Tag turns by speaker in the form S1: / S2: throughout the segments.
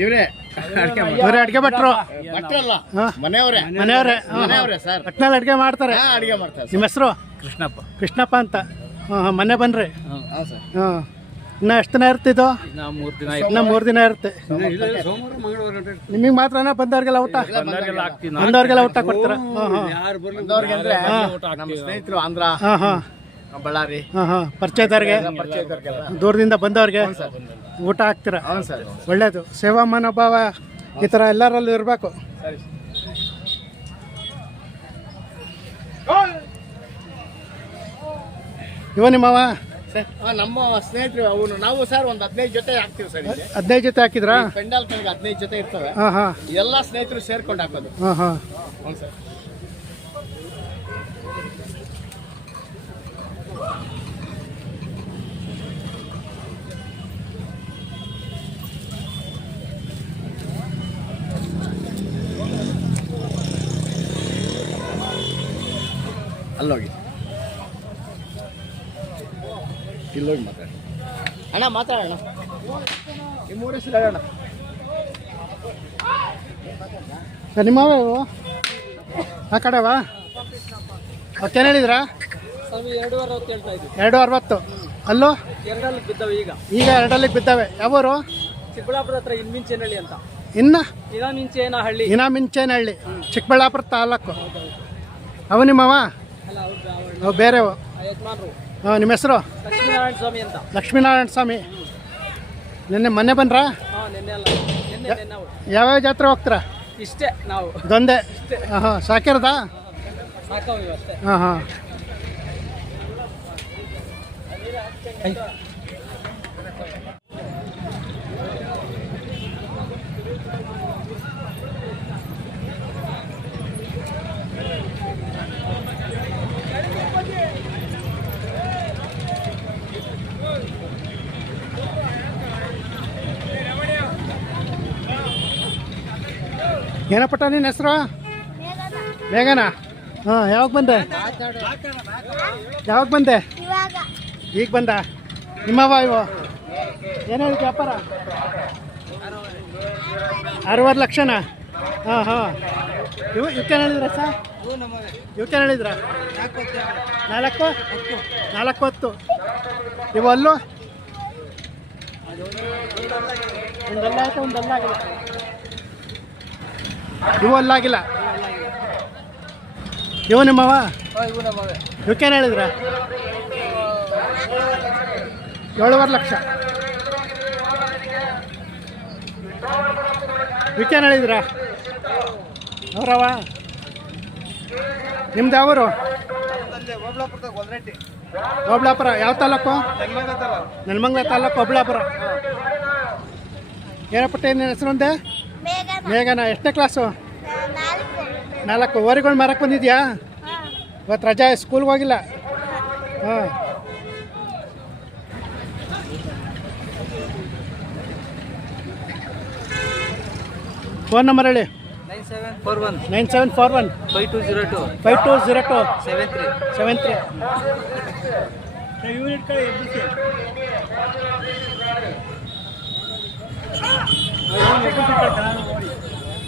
S1: ಇವ್ರೆ
S2: ಏನು ಅಡಿಗೆ ಭಟ್ರು ಅಲ್ಲ ಮಾಡ್ತಾರೆ ಮಾಡ್ತಾರೆ ನಿಮ್ಮ ಹೆಸರು ಕೃಷ್ಣಪ್ಪ ಕೃಷ್ಣಪ್ಪ ಅಂತ ಹಾಂ ಹಾಂ ಮೊನ್ನೆ ಇನ್ನ ಎಷ್ಟು ದಿನ ದಿನ ಇರುತ್ತೆ ಬಂದವ್ರಿಗೆಲ್ಲ ಊಟ ಊಟ ಕೊಡ್ತೀರಾ ಪರಿಚಯದವ್ರಿಗೆ ದೂರದಿಂದ ಬಂದವ್ರಿಗೆ ಊಟ ಹಾಕ್ತೀರಾ ಒಳ್ಳೇದು ಸೇವಾ ಮನೋಭಾವ ಈ ತರ ಎಲ್ಲರಲ್ಲೂ ಇರಬೇಕು ಇವ ನಿಮ್ಮವ
S1: ನಮ್ಮ ಸ್ನೇಹಿತರು ಅವನು ನಾವು ಸರ್ ಒಂದ್ ಹದಿನೈದು ಜೊತೆ ಹಾಕ್ತೀವಿ ಸರ್
S2: ಹದಿನೈದು ಜೊತೆ ಹಾಕಿದ್ರಾ
S1: ಪೆಂಡಾಲ್ ಕಡೆಗೆ ಹದಿನೈದು ಜೊತೆ ಇರ್ತವೆ ಹಾ ಹಾ ಎಲ್ಲಾ ಸ್ನೇಹಿತರು ಸೇರ್ಕೊಂಡು ಹಾಕೋದು ಹಾ ಸರ್ ಅಲ್ಲೋಗಿ
S2: ಅಣ್ಣ ಮಾತಾಡೋಣ ಈ ಮೂರು ಹೆಸರು ಹೇಳೋಣ ಸರ್ ನಿಮ್ಮವೇ ಇವು ಆ ಕಡೆವಾ ಅವತ್ತೇನು ಹೇಳಿದ್ರ ಎರಡೂವರೆ ಹೇಳ್ತಾ ಇದ್ದೀವಿ ಎರಡು ಅರವತ್ತು ಅಲ್ಲೋ
S1: ಎರಡಲ್ಲಿ ಬಿದ್ದಾವೆ ಈಗ
S2: ಈಗ ಎರಡಲ್ಲಿ ಬಿದ್ದಾವೆ ಯಾವೂರು
S1: ಚಿಕ್ಕಬಳ್ಳಾಪುರ ಹತ್ರ ಹಳ್ಳಿ ಅಂತ ಇನ್ನ ಇನಾಮಿಂಚೇನಹಳ್ಳಿ
S2: ಇನಾಮಿಂಚೇನಹಳ್ಳಿ ಚಿಕ್ಕಬಳ್ಳಾಪುರ ತಾಲೂಕು ಅವ ನಿಮ್ಮವ ಅಲ್ಲ ಅವ್ರು ಬೇರೆವು ಯಜಮಾನರು ಹಾಂ ನಿಮ್ಮ ಹೆಸರು
S1: ಲಕ್ಷ್ಮೀನಾರಾಯಣ ಸ್ವಾಮಿ ಅಂತ
S2: ಲಕ್ಷ್ಮೀನಾರಾಯಣ ಸ್ವಾಮಿ ನಿನ್ನೆ ಮೊನ್ನೆ ಬಂದ್ರಾ ಯಾವ್ಯಾವ ಜಾತ್ರೆ ಹೋಗ್ತೀರಾ ಇಷ್ಟೇ ನಾವು ದೊಂದೆ ಹಾಂ ಹಾಂ ಸಾಕಿರದಾ ಹಾಂ ಹಾಂ ಏನಪ್ಪಟ್ಟ ನಿನ್ನ ಹೆಸರು ಮೇಘನ ಹಾಂ ಯಾವಾಗ ಬಂದೆ ಯಾವಾಗ ಬಂದೆ ಈಗ ಬಂದ ನಿಮ್ಮವ ಇವು ಏನು ಹೇಳಿ ವ್ಯಾಪಾರ ಅರವತ್ತು ಲಕ್ಷನಾ ಹಾಂ ಹಾಂ ಇವು ಇವಕ್ಕೇನು ಹೇಳಿದ್ರ ಸರ್ ಇವಕ್ಕೇನು ಹೇಳಿದ್ರ ನಾಲ್ಕು ನಾಲ್ಕು ಹತ್ತು ಇವು ಅಲ್ಲು
S1: ಒಂದಲ್ಲ ಆಯ್ತು ಒಂದಲ್ಲ
S2: ಇವು ಅಲ್ಲಾಗಿಲ್ಲ ಇವು ನಿಮ್ಮವ ಇವಕ್ಕೇನು ಹೇಳಿದ್ರ ಏಳುವರೆ ಲಕ್ಷ ಇವಕ್ಕೇನು ಹೇಳಿದ್ರ ಅವರವ ನಿಮ್ದು ಯಾವರು ಒಬ್ಳಾಪುರ ಯಾವ ತಾಲೂಕು ನೆಲಮಂಗ್ಲ ತಾಲೂಕು ಒಬ್ಳಾಪುರ ಏನಪ್ಪಟ್ಟೆ ಹೆಸರು ಒಂದೇ ಮೇಘನ ಎಷ್ಟನೇ ಕ್ಲಾಸು ನಾಲ್ಕು ಓರಿಗಳು ಮರಕ್ಕೆ ಬಂದಿದ್ಯಾ ಇವತ್ತು ರಜಾ ಸ್ಕೂಲ್ಗೆ ಹೋಗಿಲ್ಲ ಹಾಂ ಫೋನ್ ನಂಬರ್ ಹೇಳಿ
S1: nine seven four one
S2: nine seven four one
S1: five two zero two
S2: five two zero two seven three seven three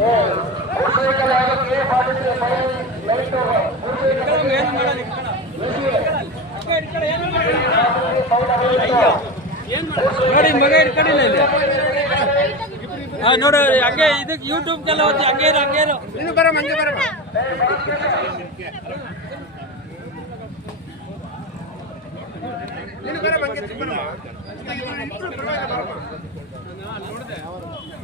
S2: ನೋಡಿ ಮಗ ಇಟ್ಕೊಂಡಿಲ್ಲ ಇಲ್ಲಿ ನೋಡು ಹಂಗೆ ಇದಕ್ಕೆ ಯೂಟ್ಯೂಬ್ಗೆಲ್ಲ ಹೋಗಿ ಹಂಗೆ ಇರೋ ಹಂಗೆ ಇರೋ ನೀನು ಬರ ಹಂಗೆ ಬರ ನೀನು ಹಂಗೆ ಬರಮ್ಮ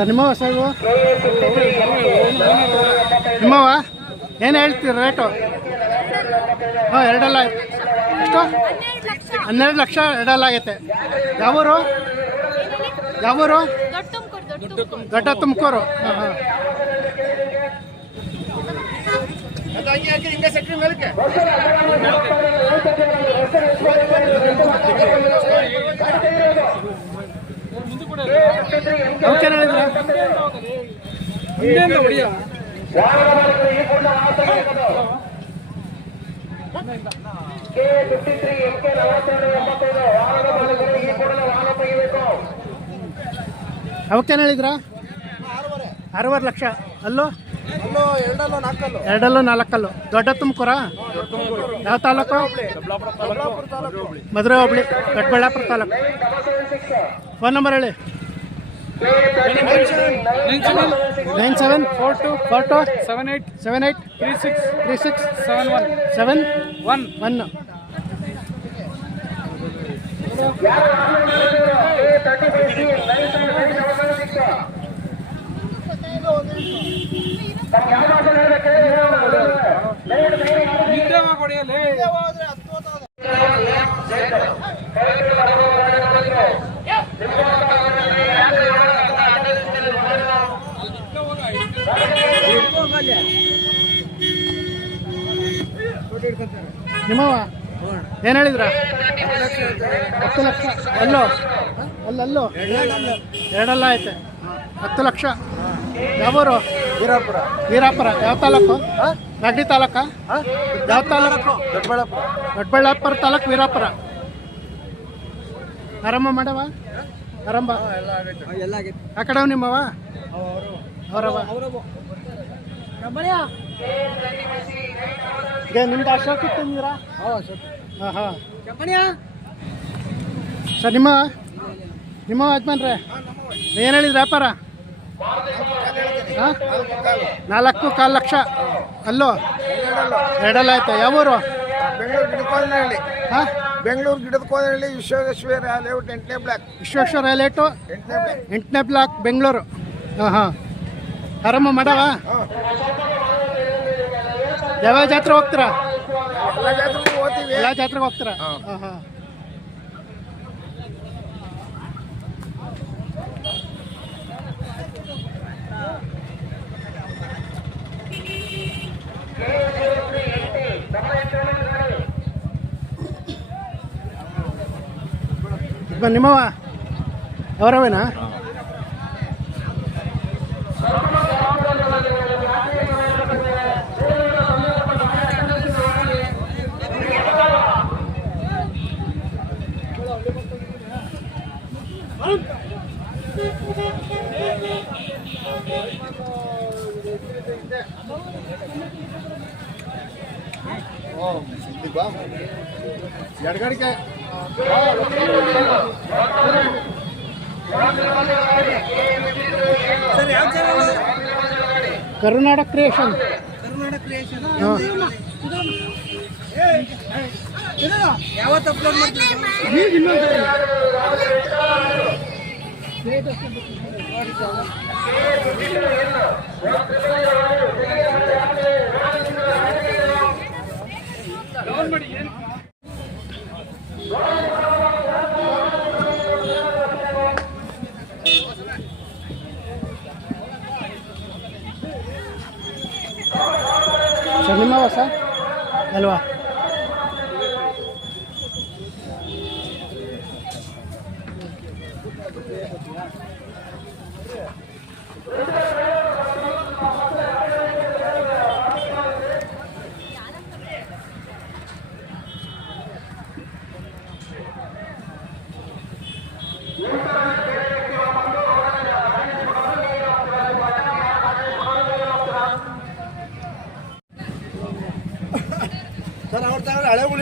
S2: ಸರ್ ನಿಮ್ಮವ ಸರ್ ನಿಮ್ಮವ ಏನು ಹೇಳ್ತೀರಿ ರೇಟು ಹಾಂ ಎರಡಲ್ಲ ಎಷ್ಟು ಹನ್ನೆರಡು ಲಕ್ಷ ಎರಡಲ್ಲ ಆಗೈತೆ ಯಾವೂರು ಯಾವೂರು ದೊಡ್ಡ ತುಮಕೂರು ಹಾಂ ಹಾಂ ಅವಕ್ಕೇನು ಹೇಳಿದ್ರಾ ಲಕ್ಷ ಅಲ್ಲೋ ಎರಡಲ್ಲೋ ನಾಲ್ಕಲ್ಲು ದೊಡ್ಡ ತುಮಕೂರ ಯಾವ ತಾಲೂಕು ಮಧುರೆ ಹೋಬಳಿ ದೊಡ್ಡಬಳ್ಳಾಪುರ ತಾಲೂಕು ಫೋನ್ ನಂಬರ್ ಹೇಳಿ nine seven
S1: four two four two
S2: seven eight seven eight three six three six seven one seven one one ನಿದ್ರೆ ಮಾಡಿ ನಿಮ್ಮವ ಏನು ಹೇಳಿದ್ರ ಹತ್ತು ಲಕ್ಷ ಅಲ್ಲೋ ಅಲ್ಲಲ್ಲೋ ಎರಡಲ್ಲ ಐತೆ ಹತ್ತು ಲಕ್ಷ ಯಾವೂರು ವೀರಾಪುರ ವೀರಾಪುರ ಯಾವ ತಾಲೂಕು ನಗಡಿ ತಾಲೂಕ ಯಾವ ತಾಲೂಕು ದೊಡ್ಡಬಳ್ಳಾಪುರ ದೊಡ್ಡಬಳ್ಳಾಪುರ ತಾಲೂಕು ವೀರಾಪುರ ಆರಂಭ ಮಾಡವ ಆರಂಭ ಆ ಕಡೆ ನಿಮ್ಮವ ನಿಮ್ದು ಅಶೋಕ್ ತಂದಿರಾ ಹಾಂ ಸರ್ ನಿಮ್ಮ ನಿಮ್ಮ ಯಜಮಾನ್ರೆ ಏನು ಹೇಳಿದ್ರಿ ವ್ಯಾಪಾರ ಹಾಂ ನಾಲ್ಕು ಕಾಲು ಲಕ್ಷ ಅಲ್ಲೋ ಎರಡಲ್ಲ ಆಯ್ತಾ ಯಾವೂರು
S1: ಬೆಂಗಳೂರು ಹೇಳಿ ಹಾಂ ಬೆಂಗಳೂರು ವಿಶ್ವೇಶ್ವರ ಲೇಔಟ್ ಎಂಟನೇ ಬ್ಲಾಕ್
S2: ವಿಶ್ವೇಶ್ವರ ಲೇಔಟು ಎಂಟನೇ ಎಂಟನೇ ಬ್ಲಾಕ್ ಬೆಂಗಳೂರು ಹಾಂ ಹಾಂ ಆರಾಮ ಮಾಡವ ಯಾವ ಜಾತ್ರೆ ಹೋಗ್ತೀರಾ ಯಾವ ಜಾತ್ರೆಗೆ ಹೋಗ್ತೀರ ಹಾಂ ಹಾಂ ನಿಮ್ಮವ ಅವರವೇನಾ ಕರ್ನಾಟಕ ಕ್ರಿಯೇಷನ್ ಯಾವತ್ತು ¿Se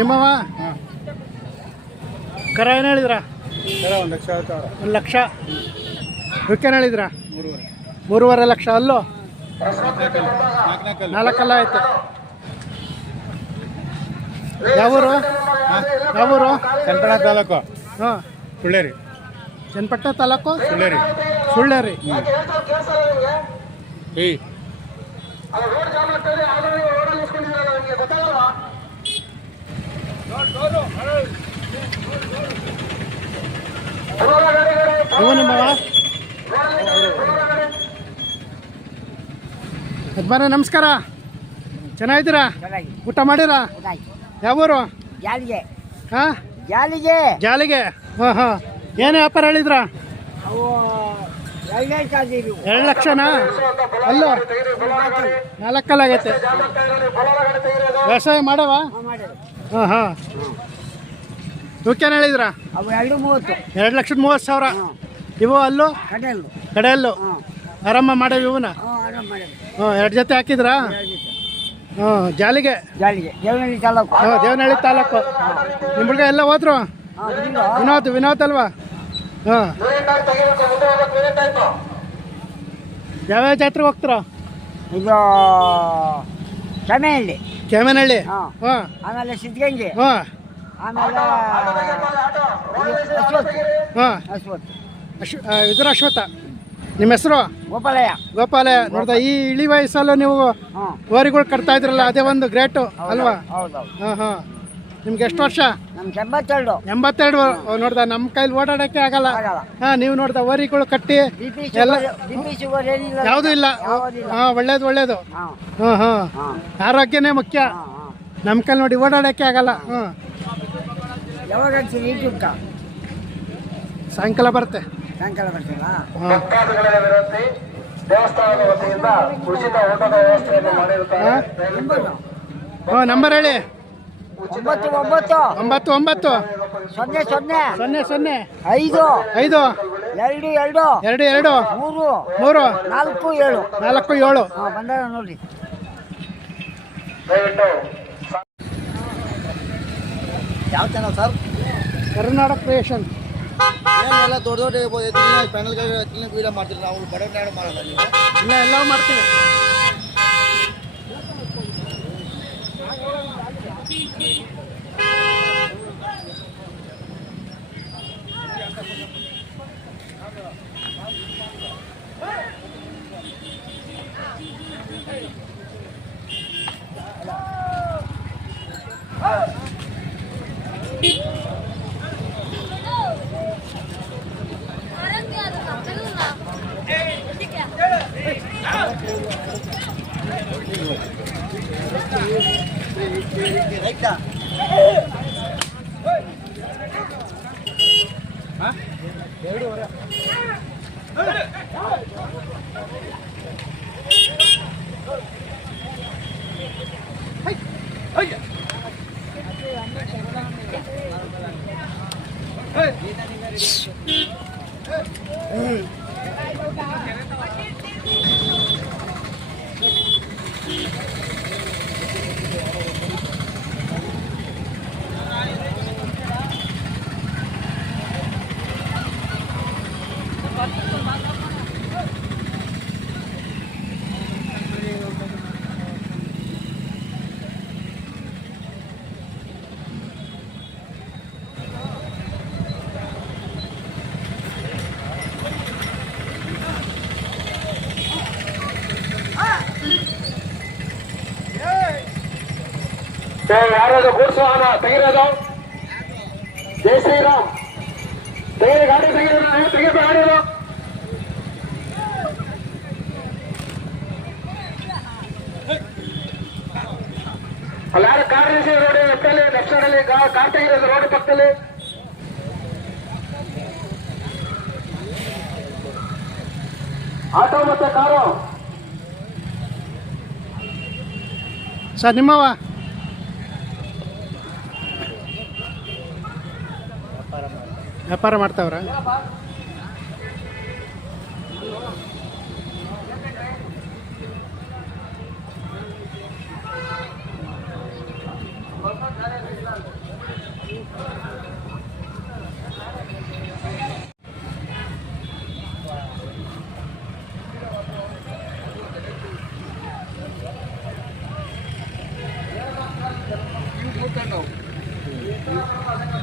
S2: ನಿಮ್ಮವ ಕರ ಏನು ಹೇಳಿದ್ರ ಒಂದು ಲಕ್ಷ ಒಂದು ಲಕ್ಷ ಹೇಳಿದ್ರ ಮೂರುವರೆ ಲಕ್ಷ ಅಲ್ಲೋ ನಾಲ್ಕಲ್ಲ ಆಯ್ತು ಯಾವೂರು
S1: ಯಾವೂರು ಚನ್ನಪಟ್ಟಣ ತಾಲೂಕು ಹಾಂ ಸುಳ್ಳೇರಿ
S2: ಚನ್ನಪಟ್ಟಣ ತಾಲೂಕು ಸುಳ್ಳೇರಿ ಸುಳ್ಳೇರಿ ಏ ಯಜಮಾನ ನಮಸ್ಕಾರ ಚೆನ್ನಾಗಿದ್ದೀರಾ ಊಟ ಮಾಡಿರಾ ಯಾವೂರು
S3: ಜಾಲಿಗೆ ಹಾಂ ಜಾಲಿಗೆ
S2: ಜಾಲಿಗೆ ಹಾ ಹಾಂ ಏನು ವ್ಯಾಪಾರ ಹೇಳಿದ್ರಾ ಎರಡು ಲಕ್ಷನಾ ಅಲ್ಲ ನಾಲ್ಕಲ್ಲಾಗೈತೆ ವ್ಯವಸಾಯ ಮಾಡವಾ ಹಾಂ ಹಾಂ ಇವಕ್ಕೇನು ಹೇಳಿದ್ರ ಎರಡು ಮೂವತ್ತು ಎರಡು ಲಕ್ಷದ ಮೂವತ್ತು ಸಾವಿರ ಇವು ಅಲ್ಲೂ ಕಡೆಯಲ್ಲು ಕಡೆಯಲ್ಲು ಆರಾಮ ಮಾಡೇವಿ ಇವನ್ನ ಹ್ಞೂ ಎರಡು ಜೊತೆ ಹಾಕಿದ್ರಾ ಹ್ಞೂ ಜಾಲಿಗೆ
S3: ಜಾಲಿಗೆ ದೇವನಹಳ್ಳಿ ತಾಲೂಕು ಹ್ಞೂ ದೇವನಹಳ್ಳಿ
S2: ತಾಲೂಕು ನಿಮ್ಮ ಹುಡುಗ ಎಲ್ಲ ಹೋದ್ರು ವಿನೋದ್ ವಿನೋದ್ ಅಲ್ವಾ ಹಾಂ ಯಾವ್ಯಾವ ಜಾತ್ರೆಗೆ ಹೋಗ್ತೀರಾ ಇದು ಕೆಮೇನಹಳ್ಳಿ ಕೆಮೇನಹಳ್ಳಿ ಹಾಂ
S3: ಆಮೇಲೆ ಸಿದ್ಧಗಂಗೆ ಹಾಂ
S2: ಇದ್ರ ಅಶ್ವಥ ನಿಮ್ಮ ಹೆಸರು ಗೋಪಾಲಯ್ಯ ಗೋಪಾಲಯ್ಯ ನೋಡ್ತಾ ಈ ಇಳಿ ವಯಸ್ಸಲ್ಲೂ ನೀವು ಹೋರಿಗಳು ಕಟ್ತಾ ಇದ್ರಲ್ಲ ಅದೇ ಒಂದು ಗ್ರೇಟು ಅಲ್ವಾ ಹಾಂ ಹಾಂ ನಿಮ್ಗೆ ಎಷ್ಟು ವರ್ಷ ಎಂಬತ್ತೆರಡು ಎಂಬತ್ತೆರಡು ನೋಡ್ದ ನಮ್ಮ ಕೈಲಿ ಓಡಾಡಕ್ಕೆ ಆಗಲ್ಲ ಹಾ ನೀವು ನೋಡ್ದ ಓರಿಗಳು ಕಟ್ಟಿ ಎಲ್ಲ ಯಾವ್ದು ಇಲ್ಲ ಹಾ ಒಳ್ಳೇದು ಒಳ್ಳೇದು ಹ್ಮ್ ಹ್ಮ್ ಆರೋಗ್ಯನೇ ಮುಖ್ಯ ನಮ್ಮ ಕೈಲಿ ನೋಡಿ ಓಡಾಡಕ್ಕೆ ಆಗಲ್ಲ ಹ್ಮ್ ಯಾವಾಗ ಹಾಕ್ತೀರಿ ಸಾಯಂಕಾಲ ಬರುತ್ತೆ ಸಾಯಂಕಾಲ ಬರ್ತೀರಾ ನಂಬರ್ ಹೇಳಿ
S3: ಒಂಬತ್ತು ಒಂಬತ್ತು
S2: ಒಂಬತ್ತು ಒಂಬತ್ತು
S3: ಸೊನ್ನೆ ಸೊನ್ನೆ ಸೊನ್ನೆ ಸೊನ್ನೆ ಐದು ಐದು ಎರಡು ಎರಡು
S2: ಎರಡು ಎರಡು ಮೂರು ಮೂರು
S3: ನಾಲ್ಕು ಏಳು
S2: ನಾಲ್ಕು ಏಳು ಬಂದಾಗ ನೋಡಿ ದಯವಿಟ್ಟು ಯಾವ ಚಾನಲ್ ಸರ್ ಕರ್ನಾಟಕ ಕ್ರಿಯೇಷನ್ ಏನೆಲ್ಲ ದೊಡ್ಡ ದೊಡ್ಡ ಪ್ಯಾನಲ್ಗಳು ಕ್ಲಿನಿಕ್ ವೀಡಿಯೋ ಮಾಡ್ತೀರಿ ನಾವು ಬಡ ನಾಡು ಮಾಡೋದ ಇಲ್ಲ ಎಲ್ಲ ಮಾಡ್ತೀವಿ Hey!
S1: ಯಾರದು ಗೂಡ್ಸ್ ವಾಹನ ತೆಗಿರೋದು ಜೈ ಶ್ರೀರಾಮ್ ತೆಗೀರಿ ಗಾಡಿ ತೆಗೀರಿ ತೆಗೀರಿ ಗಾಡಿ ಅದು. ಅಲ್ಲಿ ಯಾರು ಕಾರ್ ನಿಲ್ಸಿ ರೋಡ್ ಲೆಫ್ಟಲ್ಲಿ ಲೆಫ್ಟ್ ಸೈಡ್ ಅಲ್ಲಿ ಕಾರ್ ತೆಗಿರೋದು ರೋಡ್ ಪಕ್ಕದಲ್ಲಿ ಆಟೋ ಮತ್ತೆ ಕಾರು
S2: ಸರ್ ನಿಮ್ಮವ ವ್ಯಾಪಾರ ಮಾಡ್ತಾವ್ರ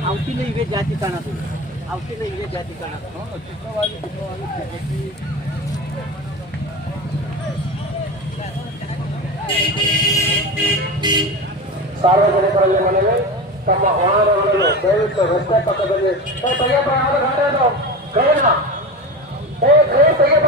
S1: ಅವತ್ತಿನ ಇವೆ ಜಾತಿ सार्वजनिक मन में तव्हां सेवित रस्ते पे